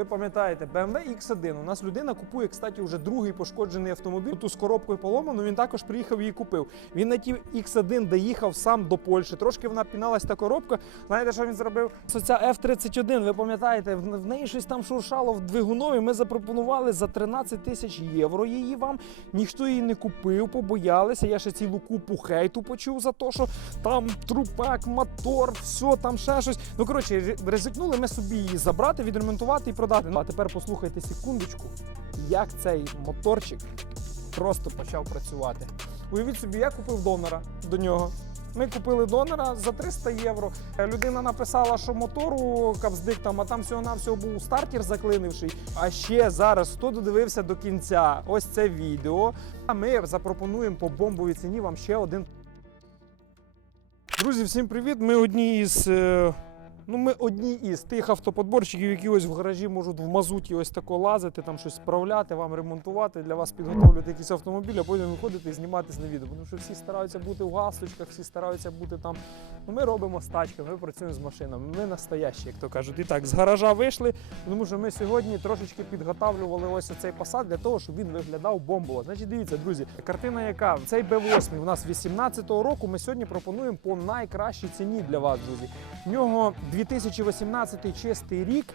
ви пам'ятаєте, BMW X1. У нас людина купує, кстати, вже другий пошкоджений автомобіль. Ту з коробкою поломану. Він також приїхав і купив. Він на ті X1 доїхав сам до Польщі. Трошки вона піналась та коробка. Знаєте, що він зробив? Оця F31, ви пам'ятаєте, в неї щось там шуршало в двигунові. Ми запропонували за 13 тисяч євро її вам. Ніхто її не купив, побоялися. Я ще цілу купу хейту почув за те, що там трупак, мотор, все, там ще щось. Ну коротше, ризикнули ми собі її забрати, відремонтувати і продати. Ну, а тепер послухайте секундочку, як цей моторчик просто почав працювати. Уявіть собі, я купив донора до нього. Ми купили донора за 300 євро. Е, Людина написала, що мотору капздик там, а там всього-навсього був стартер заклинивший. А ще зараз, хто додивився до кінця ось це відео, а ми запропонуємо по бомбовій ціні вам ще один. Друзі, всім привіт! Ми одні із. Ну, ми одні із тих автоподборщиків, які ось в гаражі можуть в мазуті ось тако лазити, там щось справляти, вам ремонтувати, для вас підготовлювати якийсь автомобіль, а потім виходити і зніматись на відео. Тому що всі стараються бути в галстучках, всі стараються бути там. Ну, ми робимо з тачками, ми працюємо з машинами. Ми настоящі, як то кажуть. І так, з гаража вийшли, тому що ми сьогодні трошечки підготавлювали ось цей посад для того, щоб він виглядав бомбово. Значить, дивіться, друзі, картина яка цей B8 у нас 18-го року. Ми сьогодні пропонуємо по найкращій ціні для вас, друзі. В нього 2018 чистий рік.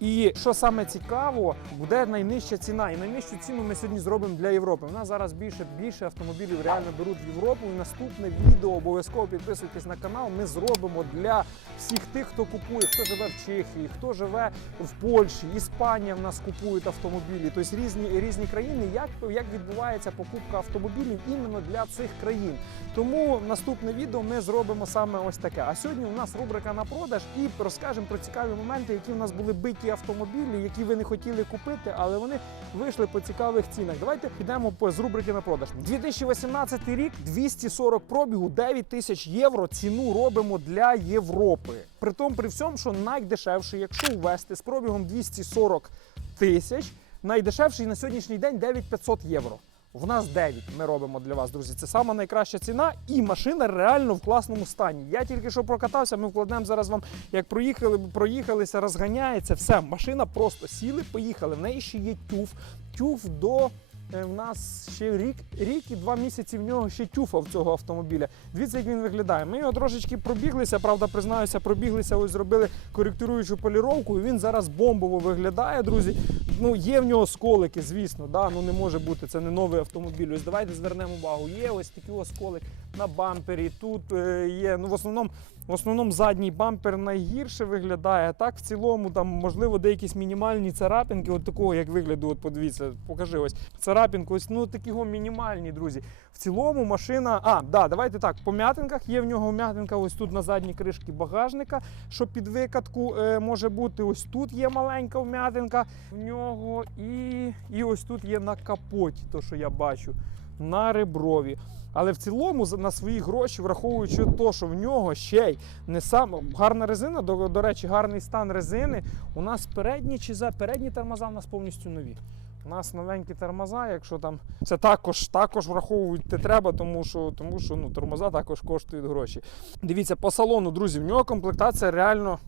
І що саме цікаво, буде найнижча ціна. І найнижчу ціну ми сьогодні зробимо для Європи. У нас зараз більше більше автомобілів реально беруть в Європу. І наступне відео обов'язково підписуйтесь на канал. Ми зробимо для всіх тих, хто купує, хто живе в Чехії, хто живе в Польщі, Іспанія в нас купують автомобілі. Тобто різні різні країни. Як, як відбувається покупка автомобілів іменно для цих країн. Тому наступне відео ми зробимо саме ось таке. А сьогодні у нас рубрика на продаж і розкажемо про цікаві моменти, які у нас були биті автомобілі, які ви не хотіли купити, але вони вийшли по цікавих цінах. Давайте підемо з рубрики на продаж. 2018 рік, 240 пробігу, 9 тисяч євро. Ціну робимо для Європи. Притом при всьому, що найдешевший, якщо ввести з пробігом 240 тисяч, найдешевший на сьогоднішній день 9500 євро. В нас 9 ми робимо для вас, друзі. Це сама найкраща ціна, і машина реально в класному стані. Я тільки що прокатався, ми вкладемо зараз вам, як проїхали, проїхалися, розганяється. Все, машина просто сіли, поїхали. В неї ще є тюф. Тюф до. Е, В нас ще рік, рік і два місяці в нього ще тюфа в цього автомобіля. Дивіться, як він виглядає. Ми його трошечки пробіглися, правда, признаюся, пробіглися, ось зробили коректуруючу поліровку, і він зараз бомбово виглядає, друзі. Ну, є в нього сколики, звісно, да? ну не може бути, це не новий автомобіль. Ось давайте звернемо увагу. Є ось такі осколик на бампері. Тут е, є, ну в основному. В основному задній бампер найгірше виглядає. Так, в цілому, там, можливо, деякісь мінімальні царапинки, от такого, як вигляду, от подивіться, покажи ось царапинку, ось ну такі мінімальні, друзі. В цілому машина. А, да, давайте так. По м'ятинках є в нього м'ятинка ось тут на задній кришці багажника, що під викатку е, може бути. Ось тут є маленька вм'ятинка в нього, і, і ось тут є на капоті, то що я бачу, на реброві. Але в цілому на свої гроші, враховуючи те, що в нього ще й не сам гарна резина, до, до речі, гарний стан резини. У нас передні чи за передні тормоза у нас повністю нові. У нас новенькі тормоза, якщо там це також також враховувати треба, тому що тому що ну тормоза також коштують гроші. Дивіться, по салону, друзі, в нього комплектація реально.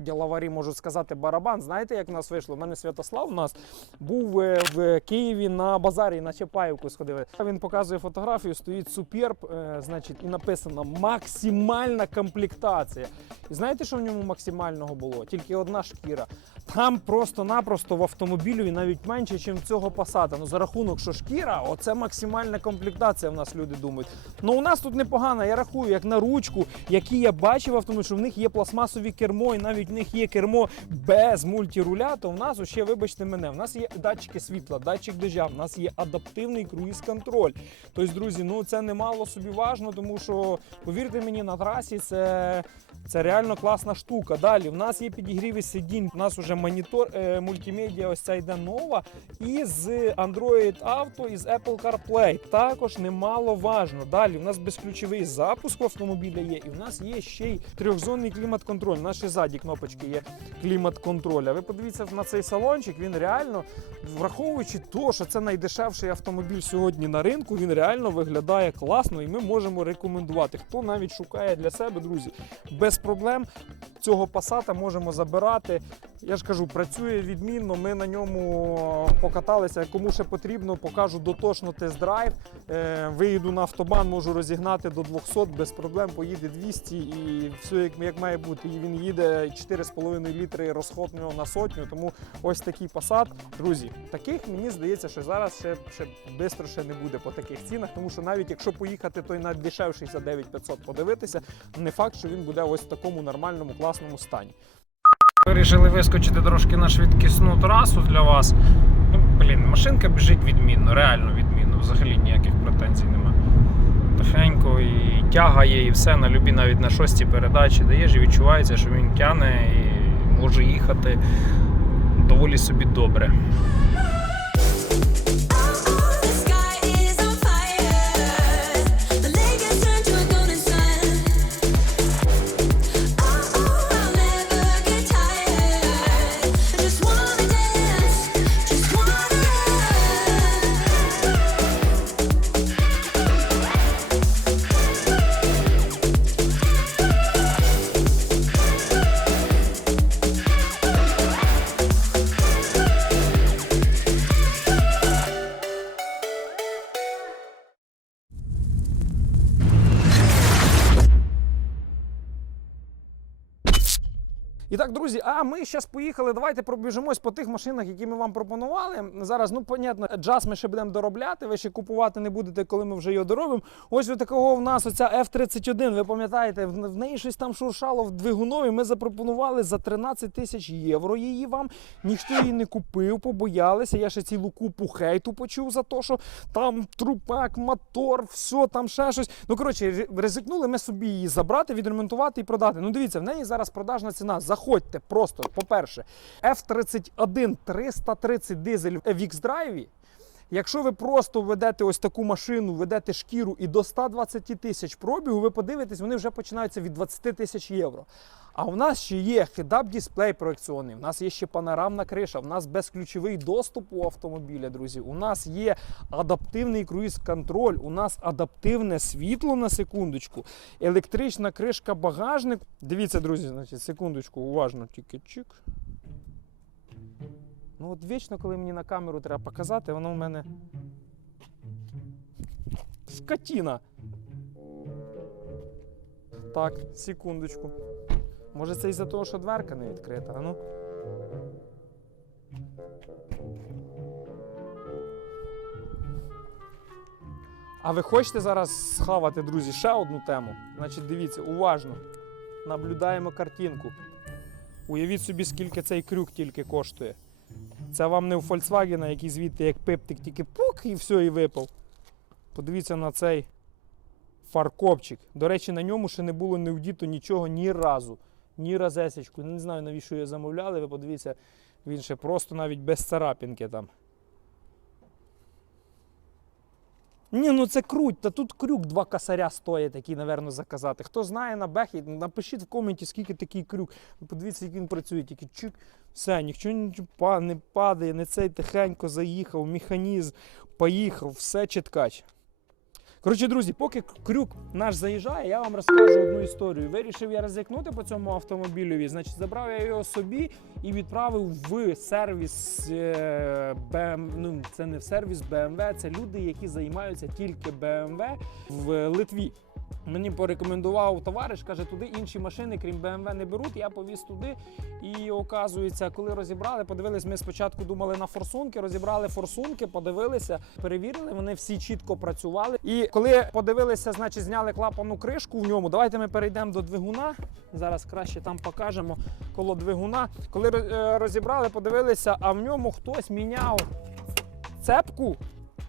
Діловарі можуть сказати барабан. Знаєте, як в нас вийшло? У мене Святослав у нас був е, в Києві на базарі на Чапаївку сходили. Він показує фотографію, стоїть суперб, е, значить, і написано максимальна комплектація. І знаєте, що в ньому максимального було? Тільки одна шкіра. Там просто-напросто в автомобілі навіть менше, ніж цього пасата. Ну за рахунок, що шкіра, оце максимальна комплектація. В нас люди думають. Ну у нас тут непогано, я рахую, як на ручку, які я бачив автомобіль, що в них є пластмасові кермо, і навіть в них є кермо без мультируля, то в нас ще, вибачте мене, в нас є датчики світла, датчик дождя, в нас є адаптивний круїз-контроль. Тобто, друзі, ну це немало собі важно, тому що повірте мені, на трасі це. Це реально класна штука. Далі в нас є підігріви сидінь. У нас вже монітор е, мультимедіа. Ось ця йде нова. І з Android Auto, і з Apple CarPlay. Також немало важно. Далі в нас безключовий запуск автомобіля є, і в нас є ще й трьохзонний клімат-контроль. У ще ззаді кнопочки є клімат-контроль. А ви подивіться на цей салончик. Він реально, враховуючи то, що це найдешевший автомобіль сьогодні на ринку, він реально виглядає класно, і ми можемо рекомендувати. Хто навіть шукає для себе, друзі, без без проблем цього пасата можемо забирати. Я ж кажу, працює відмінно. Ми на ньому покаталися. Кому ще потрібно, покажу дотошно тест-драйв. Е, Виїду на автобан, можу розігнати до 200 без проблем. Поїде 200 і все як, як має бути. І він їде 4,5 літри розход в нього на сотню. Тому ось такий пасат. Друзі, таких мені здається, що зараз ще, ще швидко ще не буде по таких цінах. Тому що навіть якщо поїхати той найдешевший за 9500 подивитися, не факт, що він буде ось в такому нормальному класному стані. Вирішили вискочити трошки на швидкісну трасу для вас. Ну, блін, машинка біжить відмінно, реально відмінно. Взагалі ніяких претензій нема. Тихенько і тягає, і все на любі, навіть на шостій передачі даєш і відчувається, що він тяне і може їхати доволі собі добре. Друзі, а ми зараз поїхали. Давайте пробіжимось по тих машинах, які ми вам пропонували. Зараз, ну, понятно, джаз ми ще будемо доробляти. Ви ще купувати не будете, коли ми вже його доробимо. Ось у такого в нас оця F31. Ви пам'ятаєте, в неї щось там шуршало в двигунові. Ми запропонували за 13 тисяч євро її вам. Ніхто її не купив, побоялися. Я ще цілу купу хейту почув за те, що там трупак, мотор, все, там ще щось. Ну коротше, ризикнули ми собі її забрати, відремонтувати і продати. Ну дивіться, в неї зараз продажна ціна. Заходьте просто, по-перше, F31 330 дизель в X-драйві. Якщо ви просто ведете ось таку машину, ведете шкіру і до 120 тисяч пробігу, ви подивитесь, вони вже починаються від 20 тисяч євро. А у нас ще є head-up дисплей проекційний, у нас є ще панорамна криша, у нас безключовий доступ у автомобіля, друзі. У нас є адаптивний круїз-контроль, у нас адаптивне світло на секундочку, електрична кришка багажник. Дивіться, друзі, значить, секундочку, уважно, тільки чик. Ну от вічно, коли мені на камеру треба показати, воно в мене. Скотіна. Так, секундочку. Може це із-за того, що дверка не відкрита, а ну. А ви хочете зараз схавати, друзі, ще одну тему? Значить, дивіться, уважно. Наблюдаємо картинку. Уявіть собі, скільки цей крюк тільки коштує. Це вам не у Volkswagen, який звідти як пиптик, тільки пук і все, і випав. Подивіться на цей фаркопчик. До речі, на ньому ще не було не вдіто нічого ні разу. Ні разесечку. Не знаю, навіщо його замовляли. Ви подивіться, він ще просто навіть без царапінки там. Ні, ну це круть, та тут крюк два косаря стоять, такий, напевно, заказати. Хто знає на бехі, напишіть в коменті, скільки такий крюк. Подивіться, як він працює, тільки чик, все, нічого не падає, не цей тихенько заїхав, механізм, поїхав, все чіткач. Коротше, друзі, поки крюк наш заїжджає, я вам розкажу одну історію. Вирішив я ризикнути по цьому автомобілю. Значить, забрав я його собі і відправив в сервіс е, BM, ну, це не в сервіс BMW, це люди, які займаються тільки BMW в Литві. Мені порекомендував товариш, каже, туди інші машини, крім BMW, не беруть. Я повіз туди. І оказується, коли розібрали, подивились, ми спочатку думали на форсунки, розібрали форсунки, подивилися, перевірили, вони всі чітко працювали. І коли подивилися, значить зняли клапану кришку в ньому. Давайте ми перейдемо до двигуна. Зараз краще там покажемо коло двигуна. Коли е, розібрали, подивилися, а в ньому хтось міняв цепку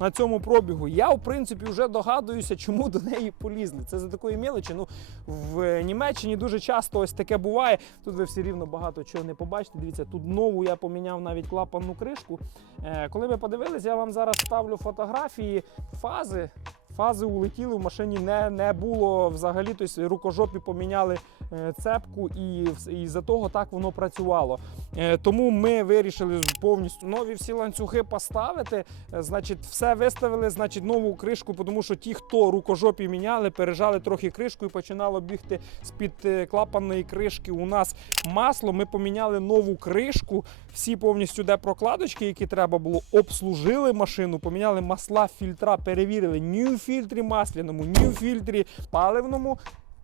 на цьому пробігу. Я, в принципі, вже догадуюся, чому до неї полізли. Це за такої мілочі. Ну, в Німеччині дуже часто ось таке буває. Тут ви все рівно багато чого не побачите. Дивіться, тут нову я поміняв навіть клапанну кришку. Е, коли ви подивилися, я вам зараз ставлю фотографії фази. Фази улетіли, в машині не, не було взагалі. Тобто рукожопі поміняли е, цепку, і, і за того так воно працювало. Е, Тому ми вирішили повністю нові всі ланцюги поставити. Е, Значить, все виставили, значить, нову кришку, тому що ті, хто рукожопі міняли, пережали трохи кришку і починало бігти з-під е, клапанної кришки. У нас масло. Ми поміняли нову кришку. Всі повністю де прокладочки, які треба було, обслужили машину, поміняли масла, фільтра, перевірили фільтрі масляному, ні у фільтрі паливному.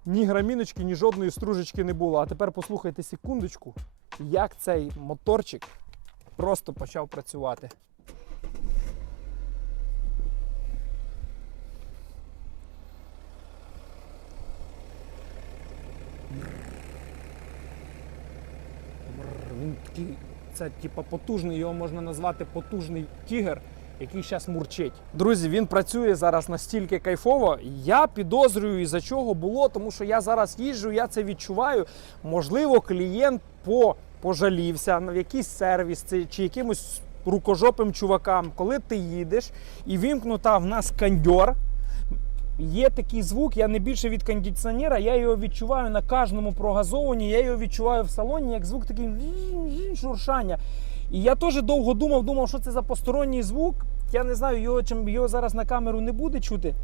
Ні граміночки, ні жодної стружечки не було. А тепер послухайте секундочку, як цей моторчик просто почав працювати. Це типа потужний, його можна назвати потужний тігр, який зараз мурчить. Друзі, він працює зараз настільки кайфово. Я підозрюю, із за чого було, тому що я зараз їжджу, я це відчуваю. Можливо, клієнт по пожалівся на якийсь сервіс чи якимось рукожопим чувакам, коли ти їдеш і вімкнута в нас кондьор. Є такий звук, я не більше від кондиціонера, я його відчуваю на кожному прогазованні, я його відчуваю в салоні, як звук такий шуршання. І я теж довго думав, думав, що це за посторонній звук. Я не знаю, його, чим його зараз на камеру не буде чути.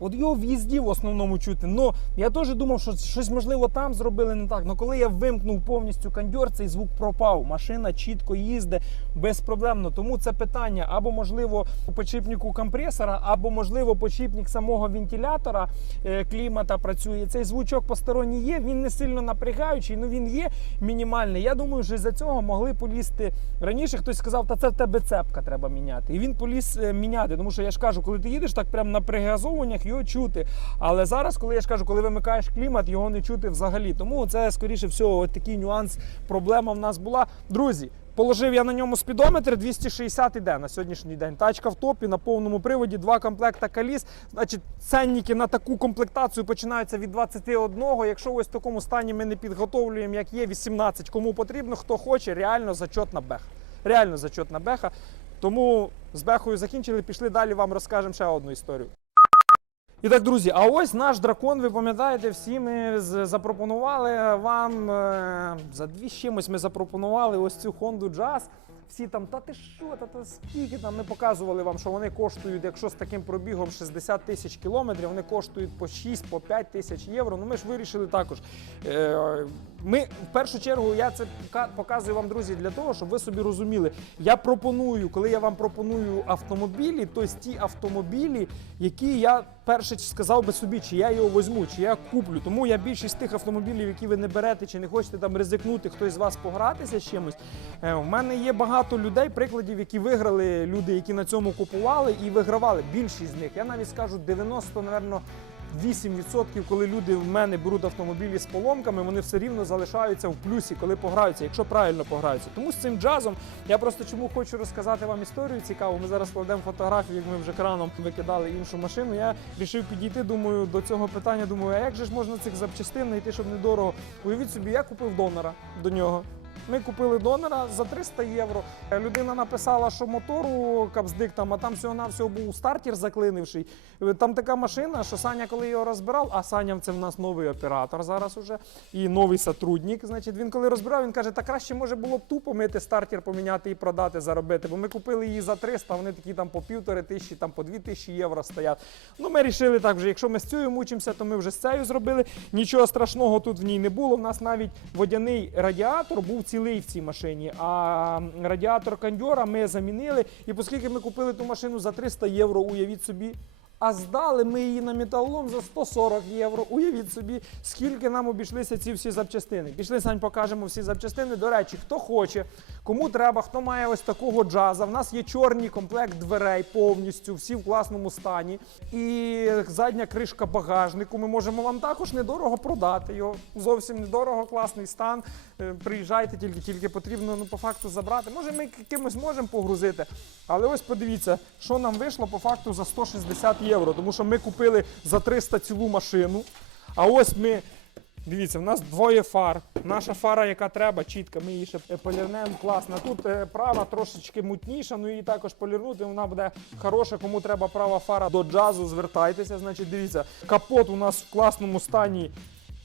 От його в їзді в основному чути. Ну я теж думав, що щось можливо там зробили не так. Ну коли я вимкнув повністю кондьор, цей звук пропав. Машина чітко їздить безпроблемно. Тому це питання або можливо у почіпнику компресора, або можливо почіпник самого вентилятора е, клімата працює. Цей звучок посторонній є. Він не сильно напрягаючий, ну він є мінімальний. Я думаю, що за цього могли полізти раніше. Хтось сказав, та це в тебе цепка треба міняти. І він поліз е, міняти. Тому що я ж кажу, коли ти їдеш так прямо на пригазовуваннях, його чути. Але зараз, коли я ж кажу, коли вимикаєш клімат, його не чути взагалі. Тому це скоріше всього от такий нюанс. Проблема в нас була. Друзі. Положив я на ньому спідометр 260 іде на сьогоднішній день. Тачка в топі на повному приводі, два комплекта коліс. Значить, ценники на таку комплектацію починаються від 21. Якщо ось в такому стані ми не підготовлюємо, як є 18. Кому потрібно, хто хоче, реально зачетна беха. Реально зачетна беха. Тому з бехою закінчили, пішли далі. Вам розкажемо ще одну історію. І так, друзі, а ось наш дракон, ви пам'ятаєте, всі ми запропонували вам е, за дві чимось ми запропонували ось цю Honda Jazz. Всі там, та ти що, та, та скільки там ми показували вам, що вони коштують, якщо з таким пробігом 60 тисяч кілометрів, вони коштують по 6, по 5 тисяч євро. Ну ми ж вирішили також. Е, ми в першу чергу я це показую вам, друзі, для того, щоб ви собі розуміли. Я пропоную, коли я вам пропоную автомобілі, то ті автомобілі, які я перше сказав би собі, чи я його візьму, чи я куплю. Тому я більшість тих автомобілів, які ви не берете, чи не хочете там ризикнути, хтось з вас погратися з чимось. Е, У мене є багато людей, прикладів, які виграли люди, які на цьому купували і вигравали. Більшість з них. Я навіть скажу 90, напевно, 8%, коли люди в мене беруть автомобілі з поломками, вони все рівно залишаються в плюсі, коли пограються, якщо правильно пограються. Тому з цим джазом я просто чому хочу розказати вам історію цікаву. Ми зараз кладемо фотографію, як ми вже краном викидали іншу машину. Я вирішив підійти, думаю, до цього питання. Думаю, а як же ж можна цих запчастин знайти, щоб недорого? Уявіть собі, я купив донора до нього. Ми купили донора за 300 євро. Людина написала, що мотору капздик там, а там всього навсього був стартер заклинивший. Там така машина, що Саня, коли його розбирав, а Саня це в нас новий оператор зараз уже і новий сотрудник. Значить, він коли розбирав, він каже, та краще може було б тупо мити стартер, поміняти і продати, заробити. Бо ми купили її за 300, а вони такі там по півтори тисячі, там по дві тисячі євро стоять. Ну, ми вирішили так вже, якщо ми з цією мучимося, то ми вже з цією зробили. Нічого страшного тут в ній не було. У нас навіть водяний радіатор був цілий в цій машині. А радіатор кондьора ми замінили. І оскільки ми купили ту машину за 300 євро, уявіть собі. А здали ми її на металолом за 140 євро. Уявіть собі, скільки нам обійшлися ці всі запчастини. Пішли, Сань, покажемо всі запчастини. До речі, хто хоче, кому треба, хто має ось такого джаза. В нас є чорний комплект дверей повністю, всі в класному стані. І задня кришка багажнику. Ми можемо вам також недорого продати його. Зовсім недорого, класний стан. Е, Приїжджайте, тільки тільки потрібно ну, по факту забрати. Може, ми кимось можемо погрузити. Але ось подивіться, що нам вийшло по факту за 160 євро. Тому що ми купили за 300 цілу машину. А ось ми Дивіться, в нас двоє фар. Наша фара, яка треба, чітка, ми її ще полірнемо, класно. Тут е, права трошечки мутніша, ну її також полірнути, вона буде хороша. Кому треба права фара до джазу, звертайтеся. Значить, дивіться, капот у нас в класному стані.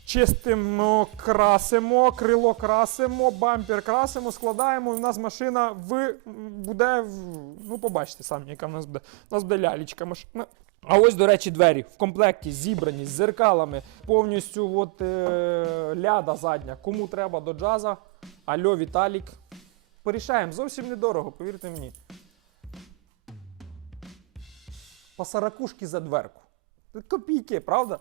Чистимо, красимо, крило красимо, бампер красимо, складаємо. І в нас машина в, буде, ну побачите самі, яка в нас буде. У нас буде лялечка машина. А ось, до речі, двері в комплекті зібрані з зеркалами, повністю от, е, ляда задня. Кому треба до джаза, альо, Віталік. Порішаємо, зовсім недорого, повірте мені. Пасаракушки за дверку. Копійки, правда?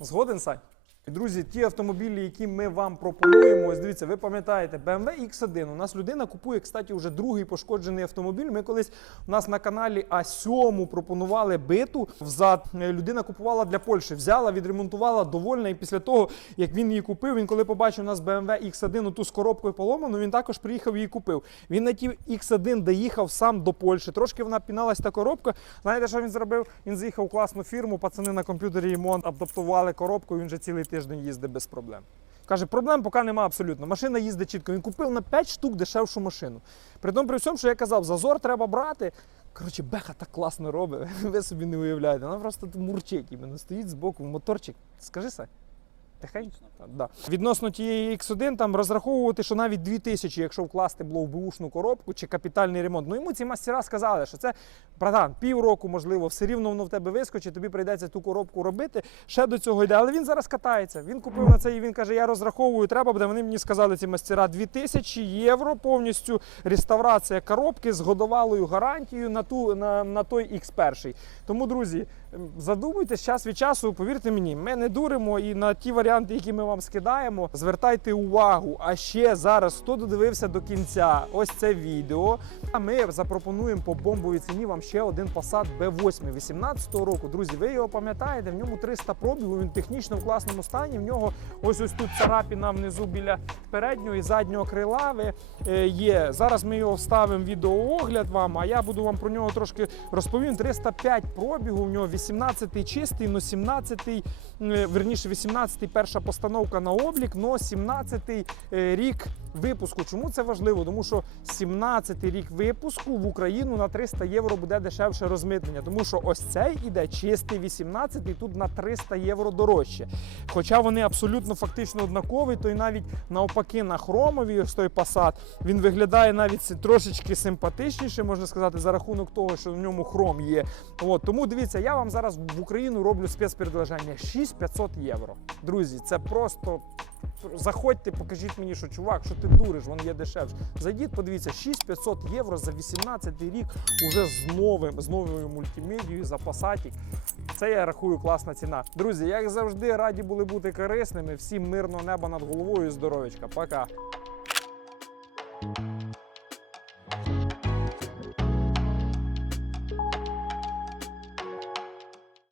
Згоден, Сань? Друзі, ті автомобілі, які ми вам пропонуємо, ось дивіться, ви пам'ятаєте, BMW X1. У нас людина купує, кстати, вже другий пошкоджений автомобіль. Ми колись у нас на каналі А7 пропонували биту взад. Людина купувала для Польщі, взяла, відремонтувала довольна. І після того, як він її купив, він коли побачив у нас BMW X1 ту з коробкою поломану, він також приїхав її купив. Він на ті X1 доїхав сам до Польщі. Трошки вона піналась та коробка. Знаєте, що він зробив? Він заїхав у класну фірму, пацани на комп'ютері йому адаптували коробку, він вже цілий тиждень їздить без проблем. Каже, проблем поки нема абсолютно. Машина їздить чітко. Він купив на 5 штук дешевшу машину. При тому, при всьому, що я казав, зазор треба брати. Коротше, беха так класно робить. Ви собі не уявляєте. Вона просто мурчить іменно стоїть збоку, моторчик. Скажи Сань. Тихенько? Да. Відносно тієї X1, там розраховувати, що навіть 2000, якщо вкласти було в бушну коробку чи капітальний ремонт. Ну йому ці мастера сказали, що це братан, півроку, можливо, все рівно воно в тебе вискочить, тобі прийдеться ту коробку робити. Ще до цього йде. Але він зараз катається. Він купив на це і він каже: я розраховую, треба буде. Вони мені сказали, ці мастера 2000 євро повністю реставрація коробки з годовалою гарантією на ту на, на той X1. Тому, друзі, задумуйтесь час від часу, повірте мені, ми не дуримо і на ті варіанти, які ми вам скидаємо, звертайте увагу. А ще зараз, хто додивився до кінця ось це відео, а ми запропонуємо по бомбовій ціні вам ще один Passat B8 18 року. Друзі, ви його пам'ятаєте, в ньому 300 пробігу, він технічно в класному стані. В нього ось ось тут царапіна внизу біля переднього і заднього крила ви, е, є. Зараз ми його вставимо відеоогляд вам, а я буду вам про нього трошки розповім. 305 пробігу, в нього 18-й чистий, но 17-й, е, верніше 18-й перша постановка на облік, но 17-й е, рік випуску. Чому це важливо? Тому що 17-й рік випуску в Україну на 300 євро буде дешевше розмитнення. Тому що ось цей іде чистий 18-й, тут на 300 євро дорожче. Хоча вони абсолютно фактично однакові, то й навіть навпаки на хромовій ось той Passat, він виглядає навіть трошечки симпатичніше, можна сказати, за рахунок того, що в ньому хром є. От, тому дивіться, я вам зараз в Україну роблю спецпредложення 6500 євро. Друзі, це просто. Заходьте, покажіть мені, що чувак, що ти дуриш, він є дешевше. Зайдіть, подивіться, 6500 євро за 18 рік уже з новим, з новою мультимедією за Passatік. Це я рахую класна ціна. Друзі, як завжди, раді були бути корисними. Всім мирного неба над головою і здоров'ячка. Пока.